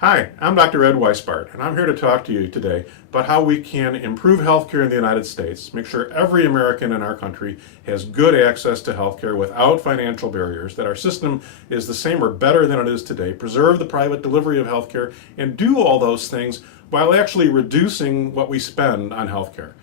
Hi, I'm Dr. Ed Weisbart, and I'm here to talk to you today about how we can improve healthcare in the United States, make sure every American in our country has good access to healthcare without financial barriers, that our system is the same or better than it is today, preserve the private delivery of healthcare, and do all those things while actually reducing what we spend on healthcare.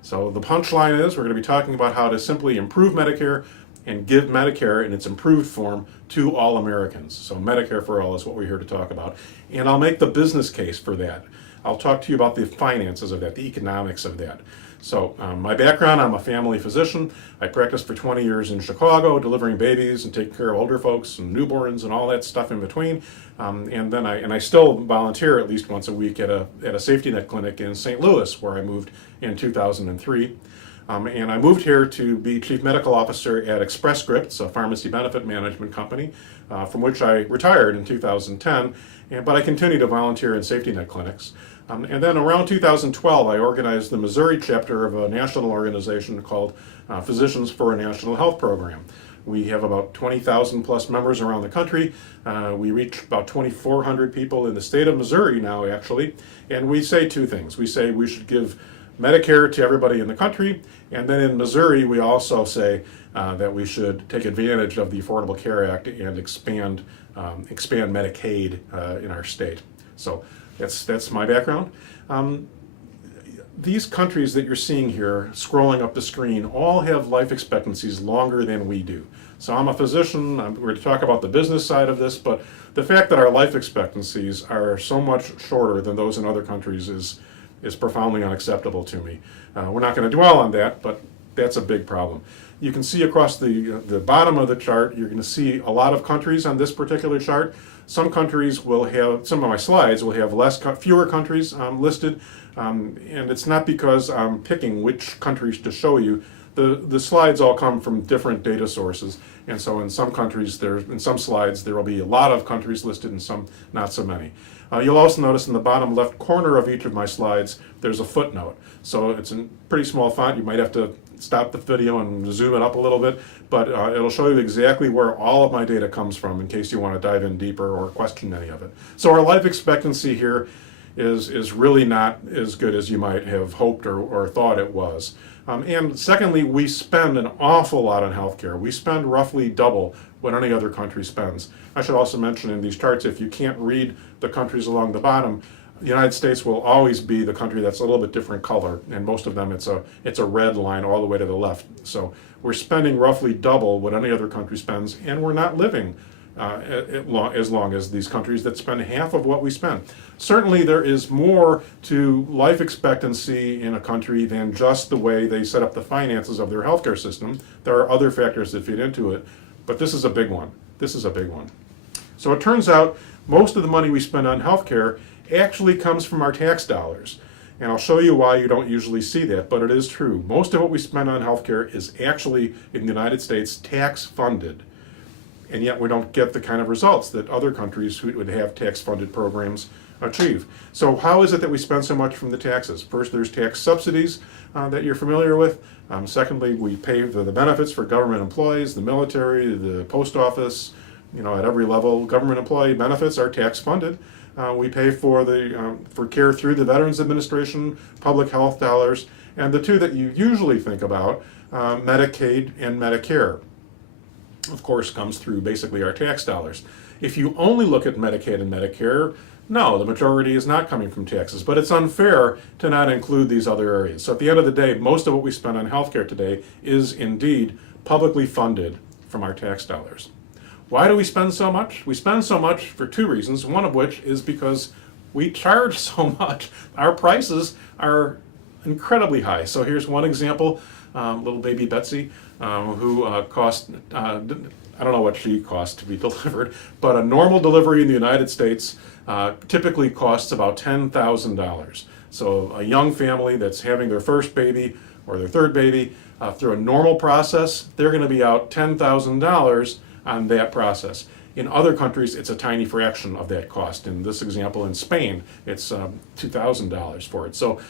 So the punchline is we're going to be talking about how to simply improve Medicare and give Medicare in its improved form to all Americans. So Medicare for all is what we're here to talk about. And I'll make the business case for that. I'll talk to you about the finances of that, the economics of that. So my background, I'm a family physician. I practiced for 20 years in Chicago, delivering babies and taking care of older folks and newborns and all that stuff in between. And I still volunteer at least once a week at a safety net clinic in St. Louis, where I moved in 2003. And I moved here to be Chief Medical Officer at Express Scripts, a pharmacy benefit management company, from which I retired in 2010, but I continue to volunteer in safety net clinics. And then around 2012, I organized the Missouri chapter of a national organization called Physicians for a National Health Program. We have about 20,000 plus members around the country. We reach about 2,400 people in the state of Missouri now, actually. And we say two things. We say we should give Medicare to everybody in the country, and then in Missouri we also say that we should take advantage of the Affordable Care Act and expand Medicaid in our state. So that's my background. These countries that you're seeing here, scrolling up the screen, all have life expectancies longer than we do. So I'm a physician, we're going to talk about the business side of this, but the fact that our life expectancies are so much shorter than those in other countries is profoundly unacceptable to me. We're not going to dwell on that, but that's a big problem. You can see across the bottom of the chart, you're going to see a lot of countries on this particular chart. Some countries will have, some of my slides will have fewer countries listed, and it's not because I'm picking which countries to show you. The slides all come from different data sources, and so in some countries, in some slides, there will be a lot of countries listed and some not so many. You'll also notice in the bottom left corner of each of my slides, there's a footnote. So it's in pretty small font. You might have to stop the video and zoom it up a little bit, but it'll show you exactly where all of my data comes from in case you want to dive in deeper or question any of it. So our life expectancy here is really not as good as you might have hoped or thought it was. And secondly, we spend an awful lot on healthcare. We spend roughly double what any other country spends. I should also mention in these charts, if you can't read the countries along the bottom, the United States will always be the country that's a little bit different color, and most of them it's a red line all the way to the left. So we're spending roughly double what any other country spends, and we're not living as long as these countries that spend half of what we spend. Certainly there is more to life expectancy in a country than just the way they set up the finances of their healthcare system. There are other factors that feed into it, but this is a big one. This is a big one. So it turns out most of the money we spend on healthcare actually comes from our tax dollars. And I'll show you why you don't usually see that, but it is true. Most of what we spend on healthcare is actually, in the United States, tax funded. And yet we don't get the kind of results that other countries who would have tax-funded programs achieve. So how is it that we spend so much from the taxes? First, there's tax subsidies that you're familiar with. Secondly, we pay for the benefits for government employees, the military, the post office, at every level. Government employee benefits are tax-funded. We pay for care through the Veterans Administration, public health dollars, and the two that you usually think about, Medicaid and Medicare, of course, comes through basically our tax dollars. If you only look at Medicaid and Medicare, no, the majority is not coming from taxes, but it's unfair to not include these other areas. So at the end of the day, most of what we spend on healthcare today is indeed publicly funded from our tax dollars. Why do we spend so much? We spend so much for two reasons, one of which is because we charge so much. Our prices are incredibly high. So here's one example, little baby Betsy, who cost, I don't know what she cost to be delivered, but a normal delivery in the United States typically costs about $10,000. So a young family that's having their first baby or their third baby through a normal process, they're going to be out $10,000 on that process. In other countries, it's a tiny fraction of that cost. In this example, in Spain, it's $2,000 for it. So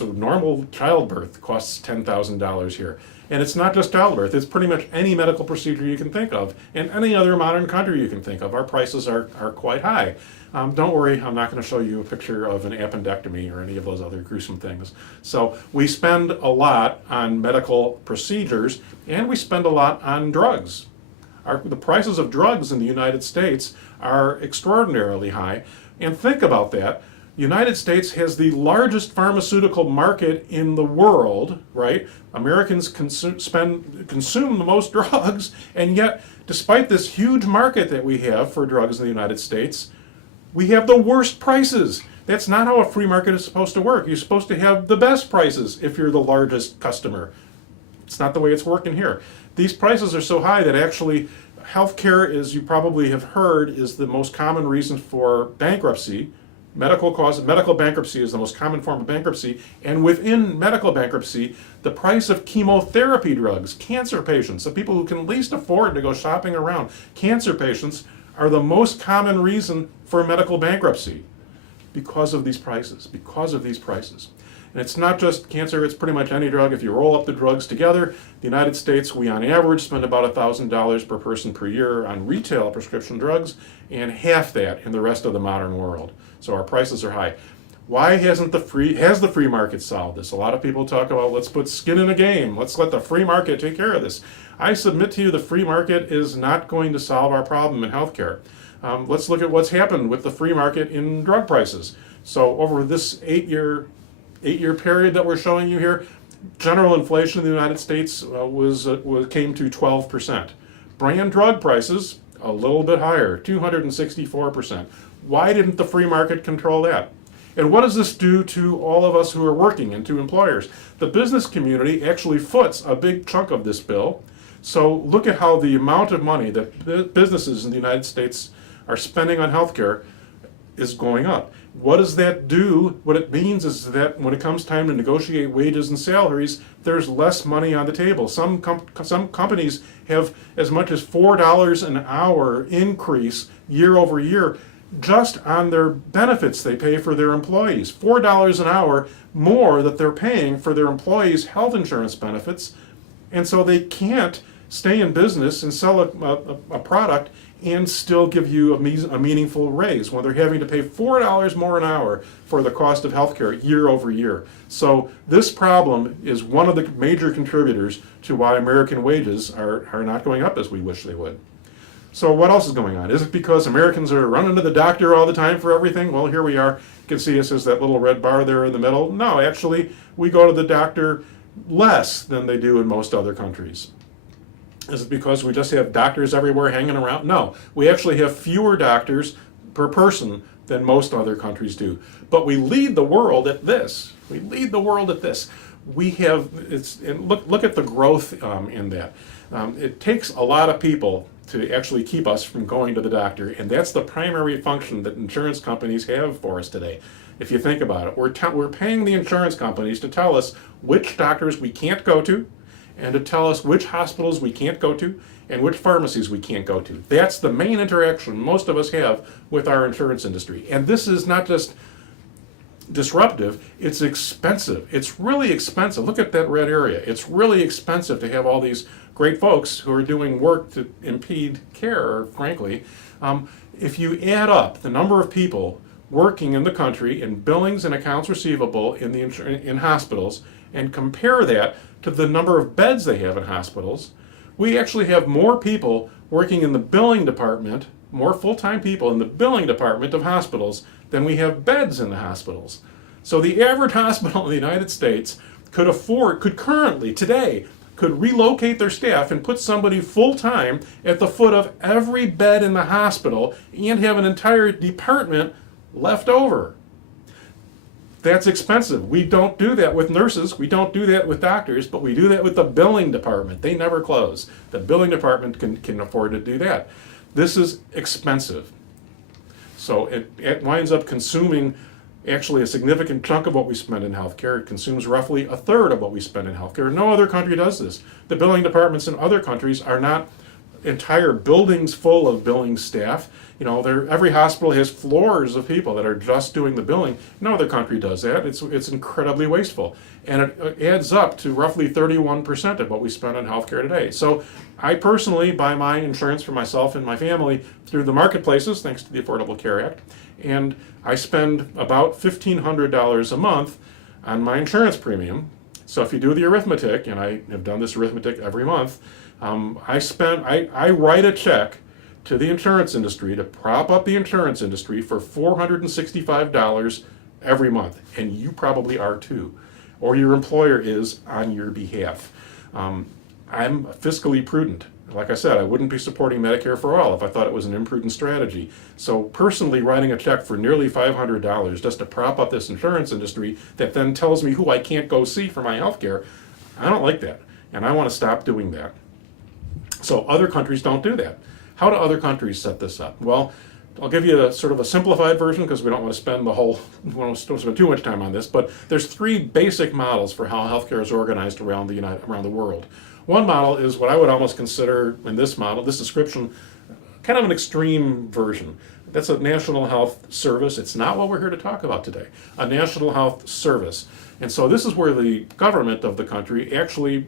normal childbirth costs $10,000 here. And it's not just childbirth, it's pretty much any medical procedure you can think of, and any other modern country you can think of. Our prices are quite high. Don't worry, I'm not going to show you a picture of an appendectomy or any of those other gruesome things. So we spend a lot on medical procedures, and we spend a lot on drugs. The prices of drugs in the United States are extraordinarily high. And think about that. The United States has the largest pharmaceutical market in the world, right? Americans consume the most drugs, and yet, despite this huge market that we have for drugs in the United States, we have the worst prices. That's not how a free market is supposed to work. You're supposed to have the best prices if you're the largest customer. It's not the way it's working here. These prices are so high that actually healthcare, as you probably have heard, is the most common reason for bankruptcy. Medical bankruptcy is the most common form of bankruptcy, and within medical bankruptcy, the price of chemotherapy drugs, cancer patients, the people who can least afford to go shopping around, cancer patients are the most common reason for medical bankruptcy because of these prices, And it's not just cancer, it's pretty much any drug. If you roll up the drugs together, the United States, we on average spend about $1,000 per person per year on retail prescription drugs, and half that in the rest of the modern world. So our prices are high. Why has the free market solved this? A lot of people talk about, let's put skin in the game. Let's let the free market take care of this. I submit to you the free market is not going to solve our problem in healthcare. Let's look at what's happened with the free market in drug prices. So over this eight-year period that we're showing you here, general inflation in the United States came to 12%. Brand drug prices, a little bit higher, 264%. Why didn't the free market control that? And what does this do to all of us who are working and to employers? The business community actually foots a big chunk of this bill. So look at how the amount of money that businesses in the United States are spending on healthcare is going up. What does that do? What it means is that when it comes time to negotiate wages and salaries, there's less money on the table. Some companies have as much as $4 an hour increase year over year just on their benefits they pay for their employees. $4 an hour more that they're paying for their employees' health insurance benefits, and so they can't stay in business and sell a product and still give you a meaningful raise when they're having to pay $4 more an hour for the cost of healthcare year over year. So this problem is one of the major contributors to why American wages are not going up as we wish they would. So what else is going on? Is it because Americans are running to the doctor all the time for everything? Well, here we are. You can see it says that little red bar there in the middle. No, actually, we go to the doctor less than they do in most other countries. Is it because we just have doctors everywhere hanging around? No, we actually have fewer doctors per person than most other countries do. But we lead the world at this. And look at the growth in that. It takes a lot of people to actually keep us from going to the doctor, and that's the primary function that insurance companies have for us today. If you think about it, we're paying the insurance companies to tell us which doctors we can't go to, and to tell us which hospitals we can't go to, and which pharmacies we can't go to. That's the main interaction most of us have with our insurance industry. And this is not just disruptive, it's expensive. It's really expensive. Look at that red area. It's really expensive to have all these great folks who are doing work to impede care, frankly. If you add up the number of people working in the country in billings and accounts receivable in hospitals and compare that to the number of beds they have in hospitals, we actually have more people working in the billing department, more full-time people in the billing department of hospitals than we have beds in the hospitals. So the average hospital in the United States could currently, today, could relocate their staff and put somebody full-time at the foot of every bed in the hospital and have an entire department left over. That's expensive. We don't do that with nurses. We don't do that with doctors, but we do that with the billing department. They never close. The billing department can afford to do that. This is expensive. So it winds up consuming actually a significant chunk of what we spend in healthcare. It consumes roughly a third of what we spend in healthcare. No other country does this. The billing departments in other countries are not entire buildings full of billing staff. Every hospital has floors of people that are just doing the billing. No other country does that. It's incredibly wasteful. And it adds up to roughly 31% of what we spend on healthcare today. So I personally buy my insurance for myself and my family through the marketplaces, thanks to the Affordable Care Act. And I spend about $1,500 a month on my insurance premium. So if you do the arithmetic, and I have done this arithmetic every month, I write a check to the insurance industry to prop up the insurance industry for $465 every month, and you probably are too, or your employer is on your behalf. I'm fiscally prudent. Like I said, I wouldn't be supporting Medicare for all if I thought it was an imprudent strategy. So personally writing a check for nearly $500 just to prop up this insurance industry that then tells me who I can't go see for my health care, I don't like that, and I want to stop doing that. So other countries don't do that. How do other countries set this up? Well, I'll give you a sort of a simplified version because we don't want to spend spend too much time on this, but there's three basic models for how healthcare is organized around the world. One model is what I would almost consider in this description, kind of an extreme version. That's a national health service. It's not what we're here to talk about today. A national health service. And so this is where the government of the country actually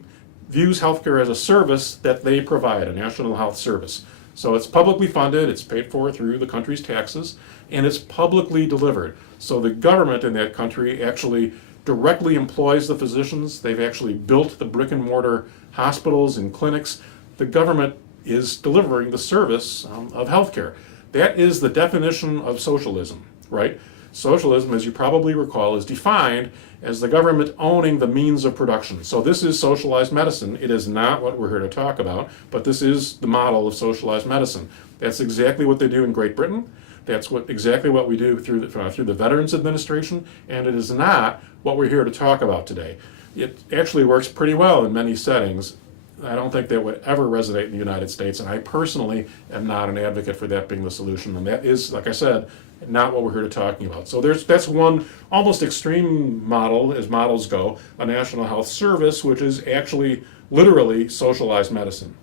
views healthcare as a service that they provide, a national health service. So it's publicly funded, it's paid for through the country's taxes, and it's publicly delivered. So the government in that country actually directly employs the physicians. They've actually built the brick and mortar hospitals and clinics. The government is delivering the service of healthcare. That is the definition of socialism, right? Socialism, as you probably recall, is defined as the government owning the means of production. So this is socialized medicine. It is not what we're here to talk about, but this is the model of socialized medicine. That's exactly what they do in Great Britain. That's exactly what we do through the Veterans Administration, and it is not what we're here to talk about today. It actually works pretty well in many settings. I don't think that would ever resonate in the United States, and I personally am not an advocate for that being the solution. And that is, like I said, not what we're here to talking about. So that's one almost extreme model, as models go, a national health service, which is actually literally socialized medicine.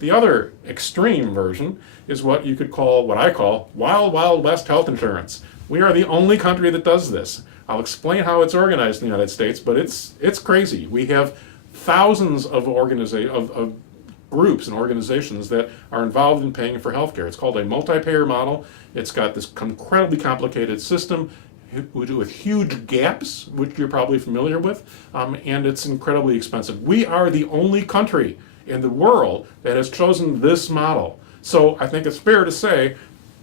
The other extreme version is what you could call, what I call, Wild Wild West health insurance. We are the only country that does this. I'll explain how it's organized in the United States, but it's crazy. We have thousands of groups and organizations that are involved in paying for healthcare. It's called a multi-payer model. It's got this incredibly complicated system with huge gaps, which you're probably familiar with, and it's incredibly expensive. We are the only country in the world that has chosen this model. So I think it's fair to say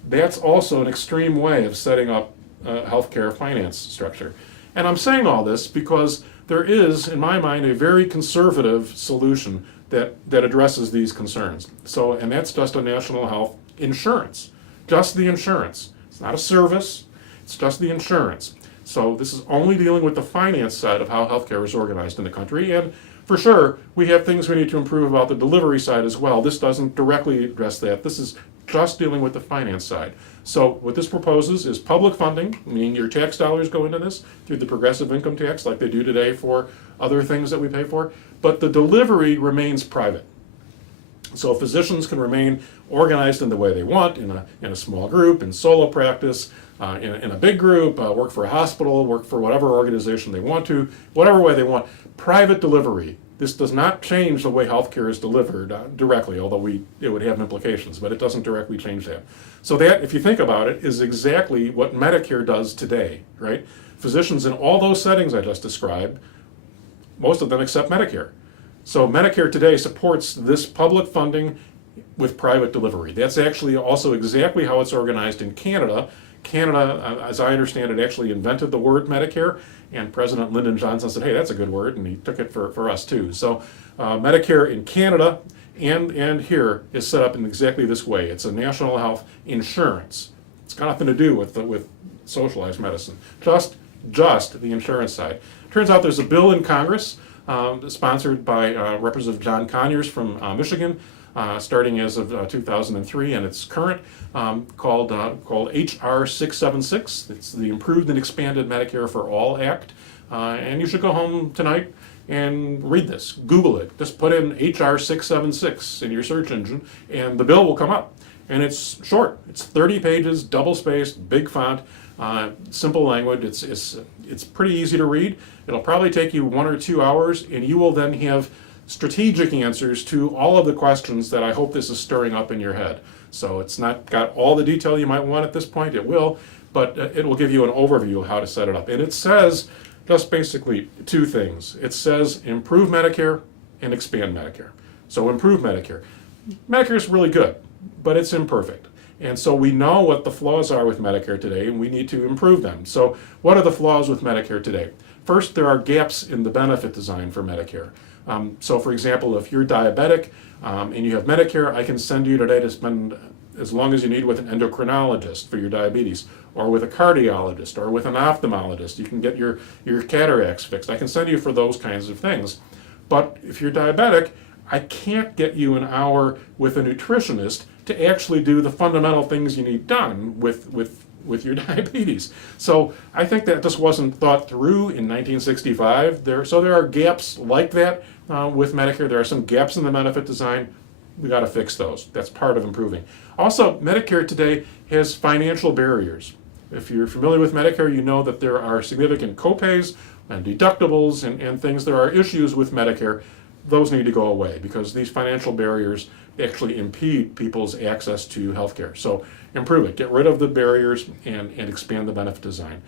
that's also an extreme way of setting up a healthcare finance structure. And I'm saying all this because there is, in my mind, a very conservative solution that addresses these concerns. So, and that's just a national health insurance, just the insurance. It's not a service, it's just the insurance. So this is only dealing with the finance side of how healthcare is organized in the country. And for sure, we have things we need to improve about the delivery side as well. This doesn't directly address that. This is just dealing with the finance side. So what this proposes is public funding, meaning your tax dollars go into this through the progressive income tax like they do today for other things that we pay for, but the delivery remains private. So physicians can remain organized in the way they want, in a small group, in solo practice, in a big group, work for a hospital, work for whatever organization they want to, whatever way they want. Private delivery. This does not change the way healthcare is delivered directly, although it would have implications, but it doesn't directly change that. So that, if you think about it, is exactly what Medicare does today, right? Physicians in all those settings I just described, most of them accept Medicare. So Medicare today supports this public funding with private delivery. That's actually also exactly how it's organized in Canada. Canada, as I understand it, actually invented the word Medicare, and President Lyndon Johnson said, hey, that's a good word, and he took it for us too. So Medicare in Canada and here is set up in exactly this way. It's a national health insurance. It's got nothing to do with socialized medicine, just the insurance side. Turns out there's a bill in Congress sponsored by Representative John Conyers from Michigan, starting as of 2003, and it's current, called HR 676. It's the Improved and Expanded Medicare for All Act, and you should go home tonight and read this. Google it. Just put in HR 676 in your search engine, and the bill will come up. And it's short. It's 30 pages, double-spaced, big font, simple language. It's pretty easy to read. It'll probably take you 1 or 2 hours, and you will then have strategic answers to all of the questions that I hope this is stirring up in your head. So it's not got all the detail you might want at this point. It will, but it will give you an overview of how to set it up. And it says just basically 2 things. It says improve Medicare and expand Medicare. So improve Medicare. Medicare is really good, but it's imperfect. And so we know what the flaws are with Medicare today, and we need to improve them. So what are the flaws with Medicare today? First, there are gaps in the benefit design for Medicare. So for example, if you're diabetic and you have Medicare, I can send you today to spend as long as you need with an endocrinologist for your diabetes, or with a cardiologist, or with an ophthalmologist. You can get your cataracts fixed. I can send you for those kinds of things. But if you're diabetic, I can't get you an hour with a nutritionist to actually do the fundamental things you need done with your diabetes. So I think that just wasn't thought through in 1965. So there are gaps like that with Medicare. There are some gaps in the benefit design. We got to fix those. That's part of improving. Also, Medicare today has financial barriers. If you're familiar with Medicare, you know that there are significant copays and deductibles and things. There are issues with Medicare. Those need to go away because these financial barriers actually impede people's access to healthcare. So improve it. Get rid of the barriers and expand the benefit design.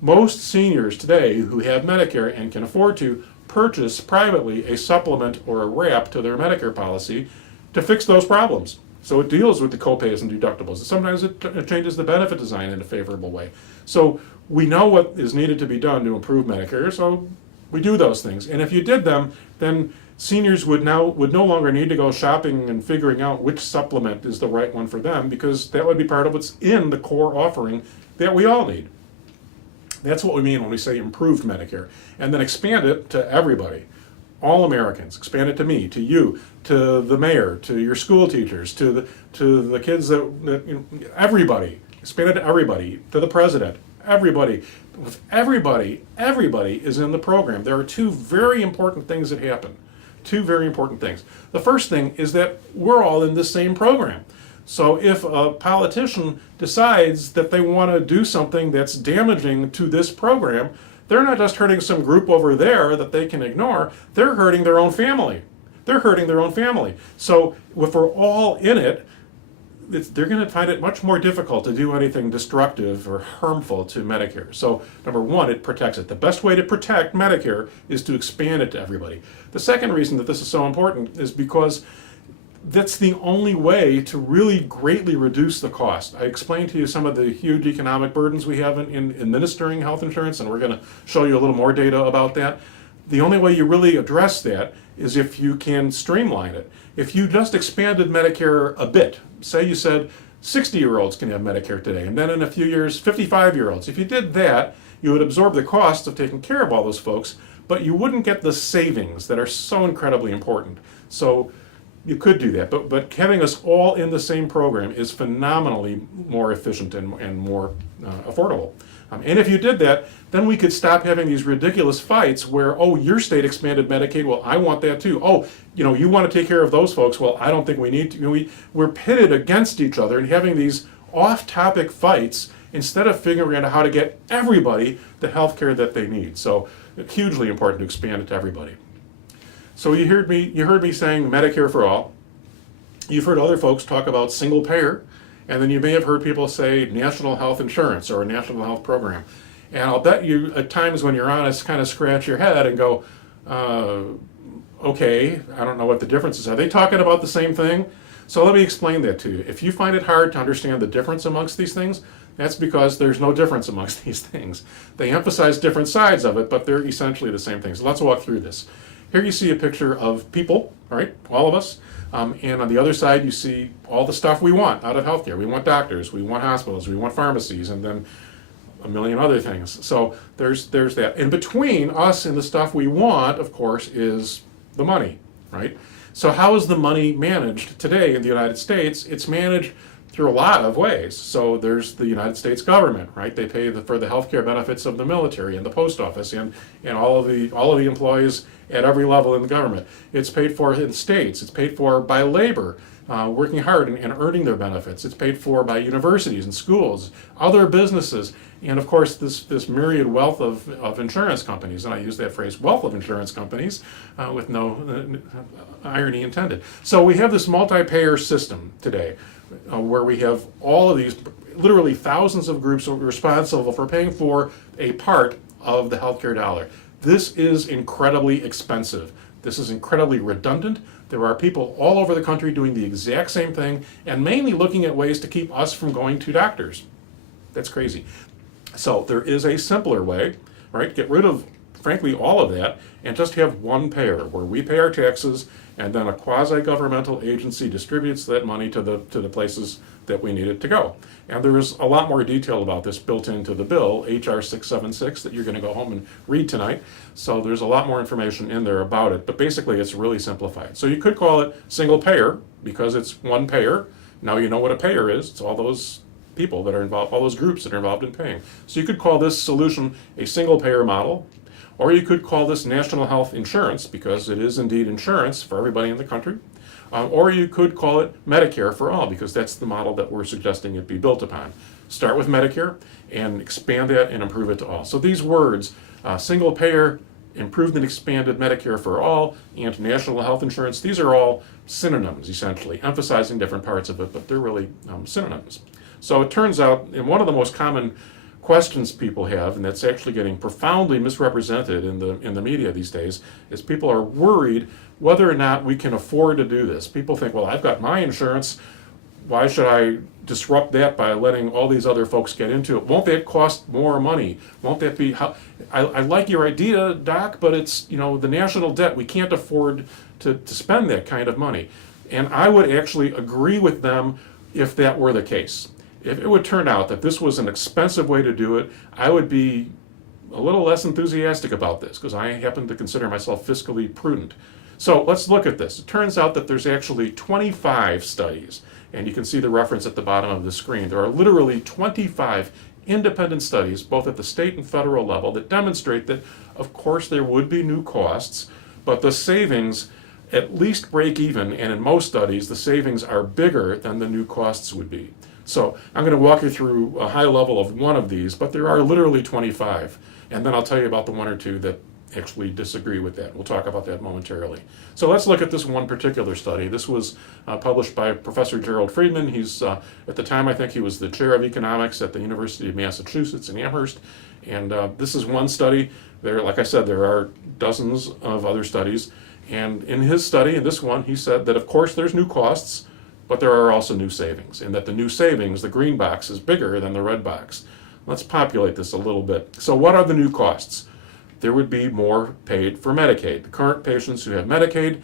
Most seniors today who have Medicare and can afford to purchase privately a supplement or a wrap to their Medicare policy to fix those problems. So it deals with the copays and deductibles. Sometimes it changes the benefit design in a favorable way. So we know what is needed to be done to improve Medicare, so we do those things. And if you did them, then seniors would no longer need to go shopping and figuring out which supplement is the right one for them, because that would be part of what's in the core offering that we all need. That's what we mean when we say improved Medicare. And then expand it to everybody, all Americans. Expand it to me, to you, to the mayor, to your school teachers, to the kids everybody. Expand it to everybody, to the president, everybody. Everybody is in the program. There are 2 very important things that happen. 2 very important things. The first thing is that we're all in the same program. So if a politician decides that they want to do something that's damaging to this program, they're not just hurting some group over there that they can ignore, they're hurting their own family. They're hurting their own family. So if we're all in it, they're going to find it much more difficult to do anything destructive or harmful to Medicare. So number 1, it protects it. The best way to protect Medicare is to expand it to everybody. The second reason that this is so important is because that's the only way to really greatly reduce the cost. I explained to you some of the huge economic burdens we have in administering health insurance, and we're going to show you a little more data about that. The only way you really address that is if you can streamline it. If you just expanded Medicare a bit, say you said 60-year-olds can have Medicare today, and then in a few years, 55-year-olds. If you did that, you would absorb the cost of taking care of all those folks, but you wouldn't get the savings that are so incredibly important. So you could do that, but having us all in the same program is phenomenally more efficient and more affordable. And if you did that, then we could stop having these ridiculous fights where, oh, your state expanded Medicaid, well, I want that too. Oh, you want to take care of those folks, well, I don't think we need to. We're pitted against each other and having these off-topic fights instead of figuring out how to get everybody the health care that they need. So it's hugely important to expand it to everybody. So you heard me saying Medicare for all. You've heard other folks talk about single payer, and then you may have heard people say national health insurance or a national health program. And I'll bet you at times when you're honest, kind of scratch your head and go, okay, I don't know what the differences are. Are they talking about the same thing? So let me explain that to you. If you find it hard to understand the difference amongst these things, that's because there's no difference amongst these things. They emphasize different sides of it, but they're essentially the same things. Let's walk through this. Here you see a picture of people, all right, all of us. And on the other side, you see all the stuff we want out of healthcare. We want doctors, we want hospitals, we want pharmacies, and then a million other things. So there's that. In between us and the stuff we want, of course, is the money, right? So how is the money managed today in the United States? It's managed through a lot of ways. So there's the United States government, right? They pay for the healthcare benefits of the military and the post office and all of the employees at every level in the government. It's paid for in states. It's paid for by labor, working hard and earning their benefits. It's paid for by universities and schools, other businesses, and of course this myriad wealth of insurance companies. And I use that phrase, wealth of insurance companies, with no irony intended. So we have this multi-payer system today, where we have all of these, literally thousands of groups responsible for paying for a part of the healthcare dollar. This is incredibly expensive. This is incredibly redundant. There are people all over the country doing the exact same thing and mainly looking at ways to keep us from going to doctors. That's crazy. So there is a simpler way, right? Get rid of, frankly, all of that and just have one payer where we pay our taxes and then a quasi-governmental agency distributes that money to the places that we need it to go. And there's a lot more detail about this built into the bill, HR 676, that you're going to go home and read tonight. So there's a lot more information in there about it, but basically it's really simplified. So you could call it single payer because it's one payer. Now you know what a payer is. It's all those people that are involved, all those groups that are involved in paying. So you could call this solution a single payer model, or you could call this national health insurance because it is indeed insurance for everybody in the country. Or you could call it Medicare for all because that's the model that we're suggesting it be built upon. Start with Medicare and expand that and improve it to all. So these words, single payer, improved and expanded Medicare for all, and national health insurance, these are all synonyms essentially, emphasizing different parts of it, but they're really synonyms. So it turns out, and one of the most common questions people have, and that's actually getting profoundly misrepresented in the media these days, is people are worried whether or not we can afford to do this. People think, well, I've got my insurance, why should I disrupt that by letting all these other folks get into it? Won't that cost more money? Won't that be, I like your idea, Doc, but it's, the national debt, we can't afford to spend that kind of money. And I would actually agree with them if that were the case. If it would turn out that this was an expensive way to do it, I would be a little less enthusiastic about this because I happen to consider myself fiscally prudent. So let's look at this. It turns out that there's actually 25 studies, and you can see the reference at the bottom of the screen. There are literally 25 independent studies, both at the state and federal level, that demonstrate that, of course, there would be new costs, but the savings at least break even, and in most studies, the savings are bigger than the new costs would be. So I'm going to walk you through a high level of one of these, but there are literally 25. And then I'll tell you about the one or two that actually disagree with that. We'll talk about that momentarily. So let's look at this one particular study. This was published by Professor Gerald Friedman. He's, at the time, I think he was the chair of economics at the University of Massachusetts in Amherst. And this is one study. There, like I said, there are dozens of other studies. And in his study, in this one, he said that, of course, there's new costs, but there are also new savings, and that the new savings, the green box, is bigger than the red box. Let's populate this a little bit. So what are the new costs? There would be more paid for Medicaid. The current patients who have Medicaid,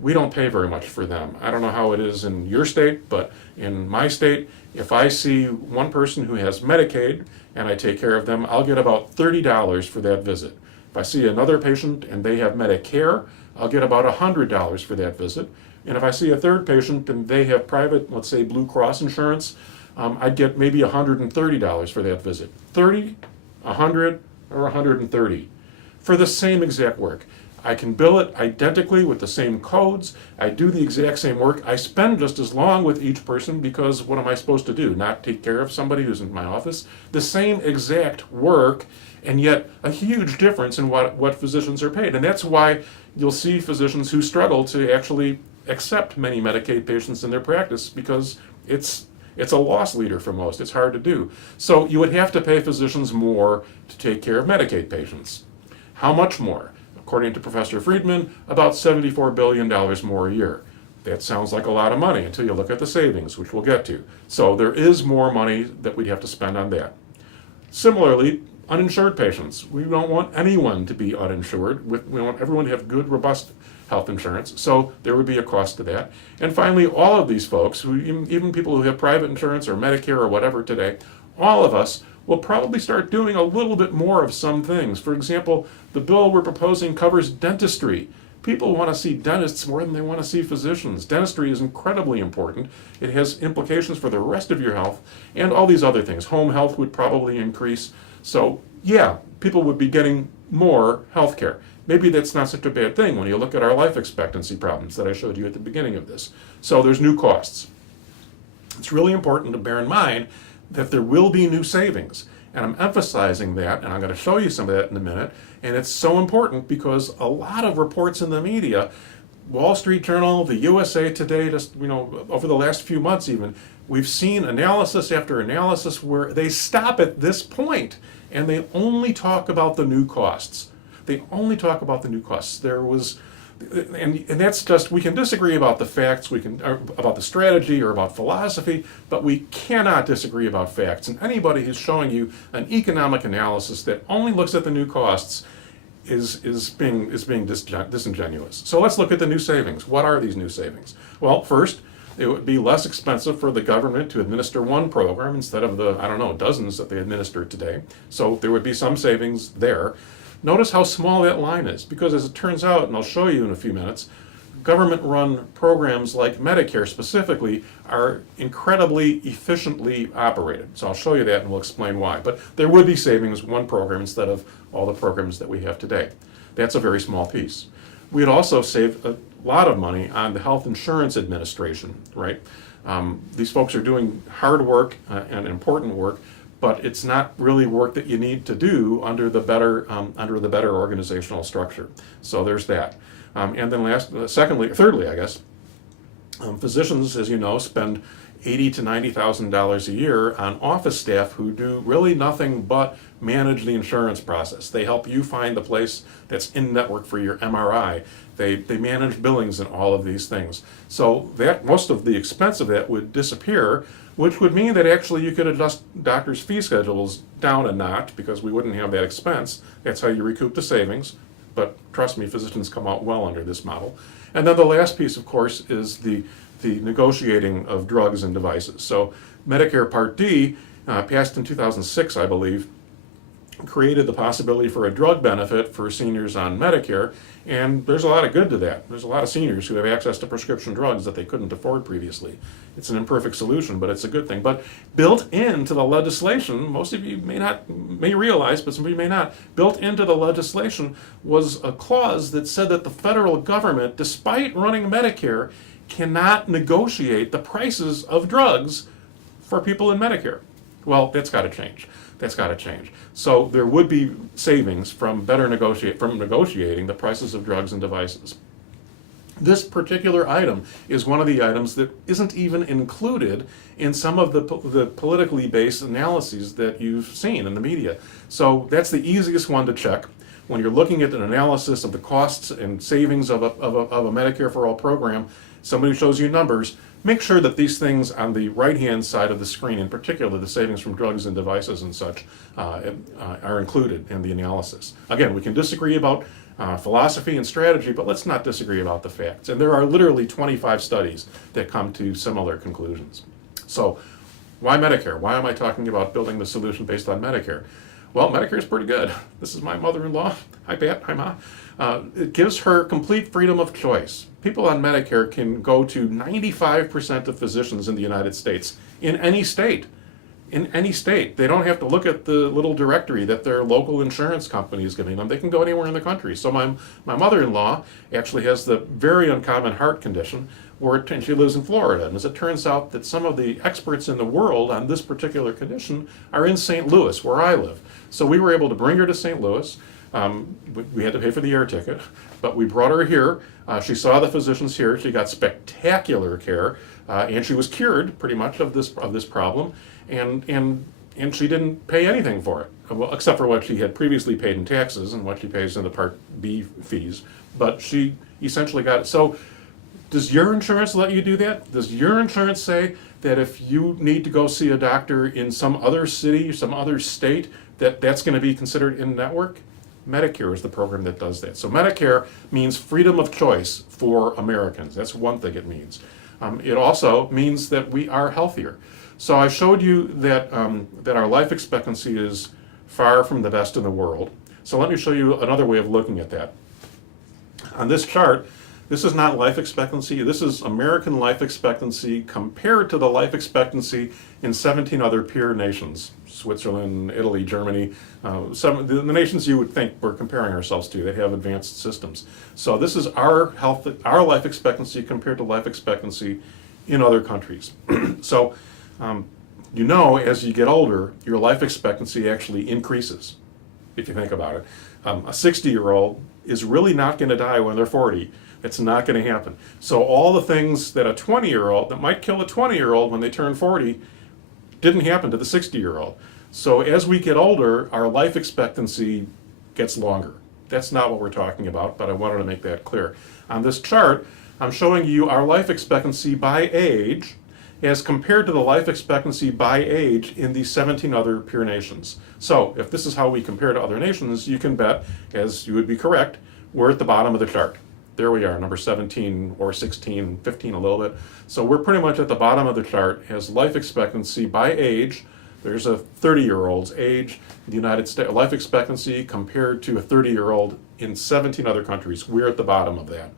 we don't pay very much for them. I don't know how it is in your state, but in my state, if I see one person who has Medicaid and I take care of them, I'll get about $30 for that visit. If I see another patient and they have Medicare, I'll get about $100 for that visit. And if I see a third patient and they have private, let's say Blue Cross insurance, I'd get maybe $130 for that visit. 30, 100, or 130 for the same exact work. I can bill it identically with the same codes. I do the exact same work. I spend just as long with each person because what am I supposed to do? Not take care of somebody who's in my office? The same exact work, and yet a huge difference in what physicians are paid. And that's why you'll see physicians who struggle to actually accept many Medicaid patients in their practice because it's a loss leader for most. It's hard to do. So you would have to pay physicians more to take care of Medicaid patients. How much more? According to Professor Friedman, about $74 billion more a year. That sounds like a lot of money until you look at the savings, which we'll get to. So there is more money that we'd have to spend on that. Similarly, uninsured patients. We don't want anyone to be uninsured. We want everyone to have good, robust health insurance. So there would be a cost to that. And finally, all of these folks, even people who have private insurance or Medicare or whatever today, all of us will probably start doing a little bit more of some things. For example, the bill we're proposing covers dentistry. People want to see dentists more than they want to see physicians. Dentistry is incredibly important. It has implications for the rest of your health and all these other things. Home health would probably increase. So yeah, people would be getting more health care. maybe that's not such a bad thing when you look at our life expectancy problems that I showed you at the beginning of this. So there's new costs. It's really important to bear in mind that there will be new savings. And I'm emphasizing that, and I'm going to show you some of that in a minute. And it's so important because a lot of reports in the media, Wall Street Journal, the USA Today, just over the last few months even, we've seen analysis after analysis where they stop at this point and they only talk about the new costs. They only talk about the new costs. And that's just, we can disagree about the facts, we can about the strategy or about philosophy, but we cannot disagree about facts. And anybody who's showing you an economic analysis that only looks at the new costs is being disingenuous. So let's look at the new savings. What are these new savings? Well, first, it would be less expensive for the government to administer one program instead of the, dozens that they administer today. So there would be some savings there. Notice how small that line is, because as it turns out, and I'll show you in a few minutes, government-run programs like Medicare specifically are incredibly efficiently operated. So I'll show you that and we'll explain why. But there would be savings one program instead of all the programs that we have today. That's a very small piece. We'd also save a lot of money on the health insurance administration, right? These folks are doing hard work and important work, but it's not really work that you need to do under the better organizational structure. So there's that. And then thirdly, I guess, physicians, as you know, spend $80,000 to $90,000 a year on office staff who do really nothing but manage the insurance process. They help you find the place that's in network for your MRI. They manage billings and all of these things. So that most of the expense of that would disappear, which would mean that actually you could adjust doctors' fee schedules down a notch because we wouldn't have that expense. That's how you recoup the savings. But trust me, physicians come out well under this model. And then the last piece, of course, is the negotiating of drugs and devices. So Medicare Part D, passed in 2006, I believe, created the possibility for a drug benefit for seniors on Medicare, and there's a lot of good to that. There's a lot of seniors who have access to prescription drugs that they couldn't afford previously. It's an imperfect solution, but it's a good thing. But built into the legislation, most of you may realize, but some of you may not, built into the legislation was a clause that said that the federal government, despite running Medicare, cannot negotiate the prices of drugs for people in Medicare. Well, that's got to change. That's got to change. So there would be savings from negotiating the prices of drugs and devices. This particular item is one of the items that isn't even included in some of the politically based analyses that you've seen in the media. So that's the easiest one to check. When you're looking at an analysis of the costs and savings of a Medicare for All program, somebody shows you numbers, make sure that these things on the right-hand side of the screen, in particular the savings from drugs and devices and such, are included in the analysis. Again, we can disagree about philosophy and strategy, but let's not disagree about the facts. And there are literally 25 studies that come to similar conclusions. So why Medicare? Why am I talking about building the solution based on Medicare? Well, Medicare is pretty good. This is my mother-in-law. Hi, Pat. Hi, Ma. It gives her complete freedom of choice. People on Medicare can go to 95% of physicians in the United States, in any state. In any state. They don't have to look at the little directory that their local insurance company is giving them. They can go anywhere in the country. So my mother-in-law actually has the very uncommon heart condition, and she lives in Florida. And as it turns out that some of the experts in the world on this particular condition are in St. Louis, where I live. So we were able to bring her to St. Louis. We had to pay for the air ticket, but we brought her here. She saw the physicians here. She got spectacular care, and she was cured pretty much of this problem. And she didn't pay anything for it, well, except for what she had previously paid in taxes and what she pays in the Part B fees. But she essentially got it. So does your insurance let you do that? Does your insurance say that if you need to go see a doctor in some other city, some other state, that's going to be considered in-network? Medicare is the program that does that. So Medicare means freedom of choice for Americans. That's one thing it means. It also means that we are healthier. So I showed you that our life expectancy is far from the best in the world. So let me show you another way of looking at that. On this chart, This is not life expectancy. This is American life expectancy compared to the life expectancy in 17 other peer nations: Switzerland, Italy, Germany, the nations you would think we're comparing ourselves to. They have advanced systems. So this is our life expectancy compared to life expectancy in other countries. So as you get older, your life expectancy actually increases, if you think about it. A 60-year-old is really not going to die when they're 40. It's not going to happen. So all the things that that might kill a 20-year-old when they turn 40 didn't happen to the 60-year-old. So as we get older, our life expectancy gets longer. That's not what we're talking about, but I wanted to make that clear. On this chart, I'm showing you our life expectancy by age as compared to the life expectancy by age in the 17 other peer nations. So if this is how we compare to other nations, you can bet, as you would be correct, we're at the bottom of the chart. There we are, number 17 or 16, 15 a little bit. So we're pretty much at the bottom of the chart as life expectancy by age. There's a 30-year-old's age in the United States, life expectancy compared to a 30-year-old in 17 other countries. We're at the bottom of that.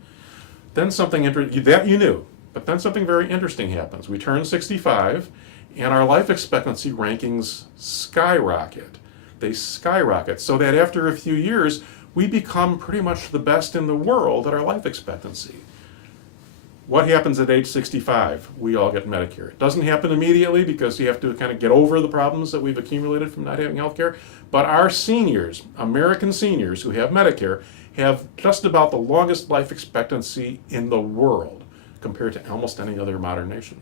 Then something that you knew, but then something very interesting happens. We turn 65 and our life expectancy rankings skyrocket. They skyrocket so that after a few years, we become pretty much the best in the world at our life expectancy. What happens at age 65? We all get Medicare. It doesn't happen immediately because you have to kind of get over the problems that we've accumulated from not having health care. But our seniors, American seniors who have Medicare, have just about the longest life expectancy in the world compared to almost any other modern nation.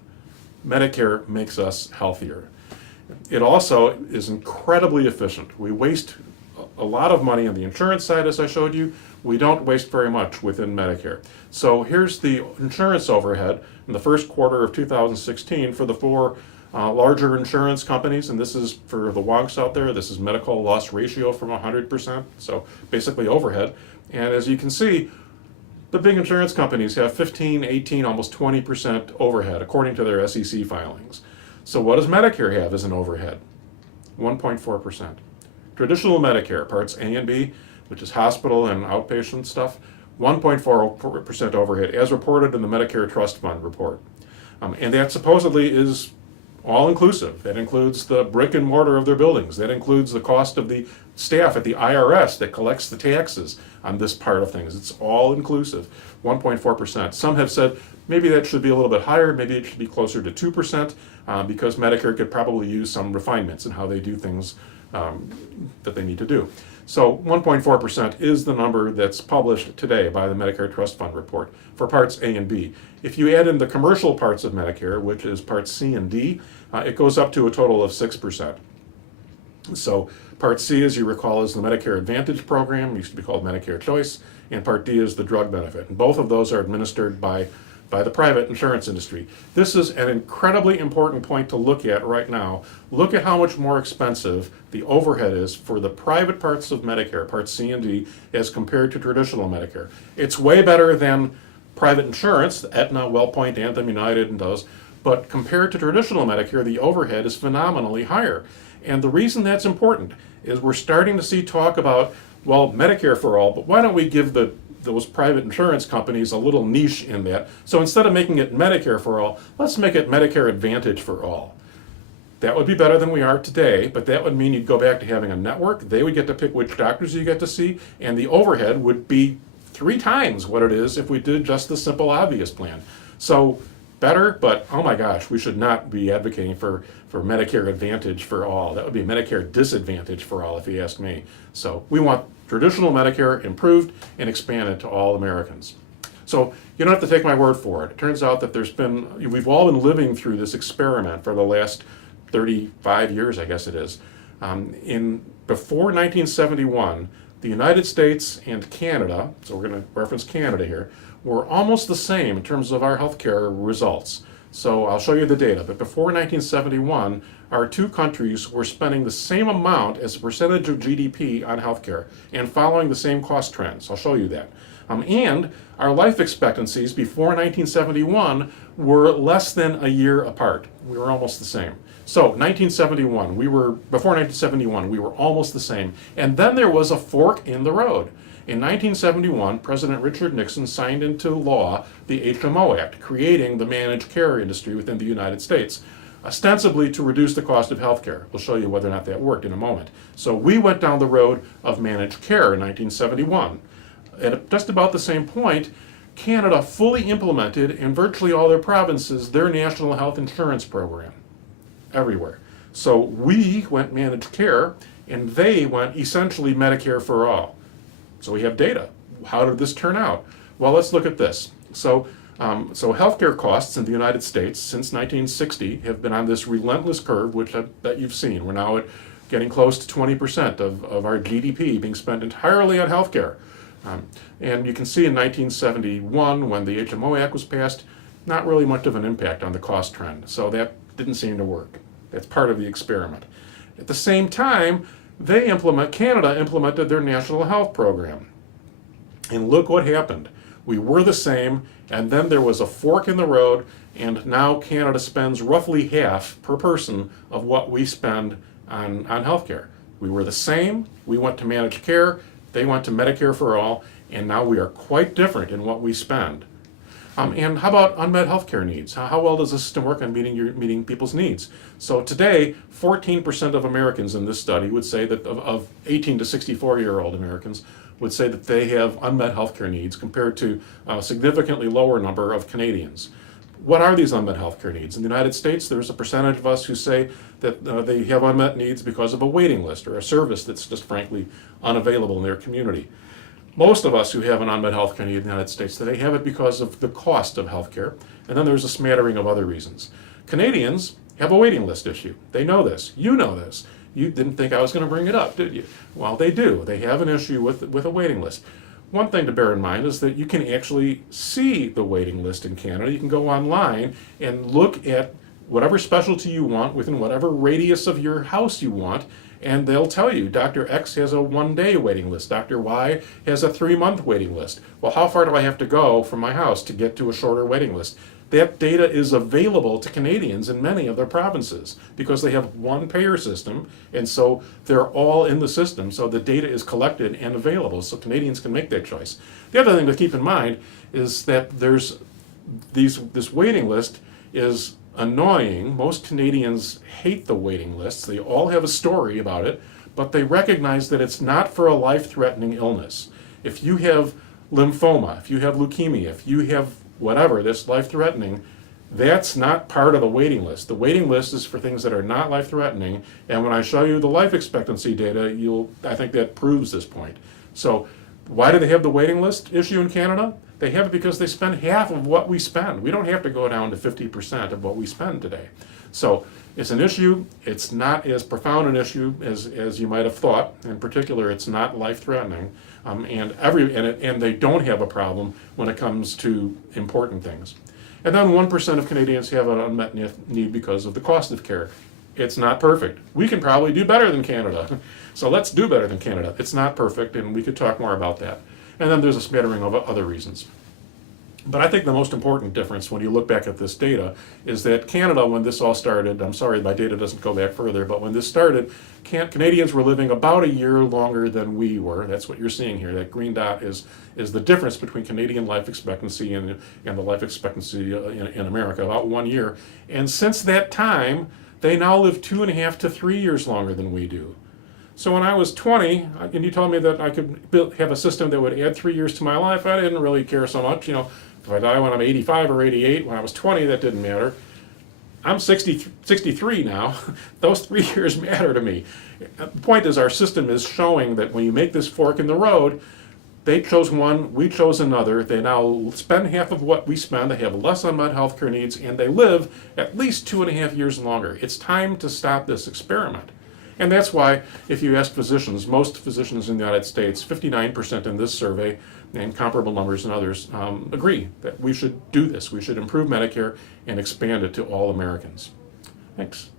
Medicare makes us healthier. It also is incredibly efficient. We waste a lot of money on the insurance side, as I showed you. We don't waste very much within Medicare. So here's the insurance overhead in the first quarter of 2016 for the four larger insurance companies, and this is for the wonks out there. This is medical loss ratio from 100%, so basically overhead. And as you can see, the big insurance companies have 15, 18, almost 20% overhead according to their SEC filings. So what does Medicare have as an overhead? 1.4%. Traditional Medicare, Parts A and B, which is hospital and outpatient stuff, 1.4% overhead, as reported in the Medicare Trust Fund report. And that supposedly is all-inclusive. That includes the brick and mortar of their buildings. That includes the cost of the staff at the IRS that collects the taxes on this part of things. It's all-inclusive, 1.4%. Some have said maybe that should be a little bit higher, maybe it should be closer to 2%, because Medicare could probably use some refinements in how they do things that they need to do. So 1.4% is the number that's published today by the Medicare Trust Fund report for Parts A and B. If you add in the commercial parts of Medicare, which is Parts C and D, it goes up to a total of 6%. So Part C, as you recall, is the Medicare Advantage program, used to be called Medicare Choice, and Part D is the drug benefit. And both of those are administered by the private insurance industry. This is an incredibly important point to look at right now. Look at how much more expensive the overhead is for the private parts of Medicare, Parts C and D, as compared to traditional Medicare. It's way better than private insurance, Aetna, WellPoint, Anthem, United, and those, but compared to traditional Medicare, the overhead is phenomenally higher. And the reason that's important is we're starting to see talk about, well, Medicare for all, but why don't we give those private insurance companies a little niche in that? So instead of making it Medicare for all, let's make it Medicare Advantage for all. That would be better than we are today, but that would mean you'd go back to having a network. They would get to pick which doctors you get to see, and the overhead would be 3 times what it is if we did just the simple, obvious plan. So better, but oh my gosh, we should not be advocating for Medicare Advantage for all. That would be Medicare Disadvantage for all, if you ask me. So we want traditional Medicare improved and expanded to all Americans. So you don't have to take my word for it. It turns out that we've all been living through this experiment for the last 35 years, I guess it is. Before 1971, the United States and Canada, so we're going to reference Canada here, were almost the same in terms of our healthcare results. So I'll show you the data, but before 1971, our two countries were spending the same amount as a percentage of GDP on healthcare and following the same cost trends. I'll show you that. And our life expectancies before 1971 were less than a year apart. We were almost the same. So 1971, before 1971, we were almost the same. And then there was a fork in the road. In 1971, President Richard Nixon signed into law the HMO Act, creating the managed care industry within the United States, ostensibly to reduce the cost of health care. We'll show you whether or not that worked in a moment. So we went down the road of managed care in 1971. At just about the same point, Canada fully implemented in virtually all their provinces their national health insurance program, everywhere. So we went managed care, and they went essentially Medicare for all. So we have data. How did this turn out? Well, let's look at this. So healthcare costs in the United States since 1960 have been on this relentless curve, which I bet you've seen. We're now getting close to 20% of our GDP being spent entirely on healthcare. And you can see in 1971, when the HMO Act was passed, not really much of an impact on the cost trend. So that didn't seem to work. That's part of the experiment. At the same time, Canada implemented their national health program. And look what happened. We were the same, and then there was a fork in the road, and now Canada spends roughly half per person of what we spend on healthcare. We were the same, we went to managed care, they went to Medicare for all, and now we are quite different in what we spend. And how about unmet healthcare needs? How well does the system work on meeting people's needs? So today, 14% of Americans in this study would say that of 18 to 64-year-old Americans would say that they have unmet healthcare needs compared to a significantly lower number of Canadians. What are these unmet healthcare needs? In the United States, there's a percentage of us who say that they have unmet needs because of a waiting list or a service that's just frankly unavailable in their community. Most of us who have an unmet healthcare need in the United States today have it because of the cost of healthcare, and then there's a smattering of other reasons. Canadians have a waiting list issue. They know this. You know this. You didn't think I was going to bring it up, did you? Well, they do. They have an issue with a waiting list. One thing to bear in mind is that you can actually see the waiting list in Canada. You can go online and look at whatever specialty you want within whatever radius of your house you want, and they'll tell you Dr. X has a 1-day waiting list, Dr. Y has a 3-month waiting list. Well, how far do I have to go from my house to get to a shorter waiting list? That data is available to Canadians in many of their provinces because they have one payer system, and so they're all in the system, so the data is collected and available, so Canadians can make that choice. The other thing to keep in mind is that there's this waiting list is annoying. Most Canadians hate the waiting lists. They all have a story about it, but they recognize that it's not for a life-threatening illness. If you have lymphoma, if you have leukemia, if you have whatever that's life-threatening, that's not part of the waiting list. The waiting list is for things that are not life-threatening, and when I show you the life expectancy data, I think that proves this point. So why do they have the waiting list issue in Canada? They have it because they spend half of what we spend. We don't have to go down to 50% of what we spend today. So it's an issue. It's not as profound an issue as you might have thought. In particular, it's not life-threatening, and they don't have a problem when it comes to important things. And then 1% of Canadians have an unmet need because of the cost of care. It's not perfect. We can probably do better than Canada. So let's do better than Canada. It's not perfect, and we could talk more about that. And then there's a smattering of other reasons. But I think the most important difference when you look back at this data is that Canada, when this all started, I'm sorry my data doesn't go back further, but when this started, Canadians were living about a year longer than we were. That's what you're seeing here. That green dot is the difference between Canadian life expectancy and the life expectancy in America, about 1 year. And since that time, they now live 2.5 to 3 years longer than we do. So when I was 20, and you told me that I could have a system that would add 3 years to my life, I didn't really care so much. If I die when I'm 85 or 88, when I was 20, that didn't matter. I'm 63 now. Those 3 years matter to me. The point is, our system is showing that when you make this fork in the road, they chose one, we chose another. They now spend half of what we spend. They have less unmet healthcare needs, and they live at least 2.5 years longer. It's time to stop this experiment. And that's why, if you ask physicians, most physicians in the United States, 59% in this survey, and comparable numbers in others, agree that we should do this. We should improve Medicare and expand it to all Americans. Thanks.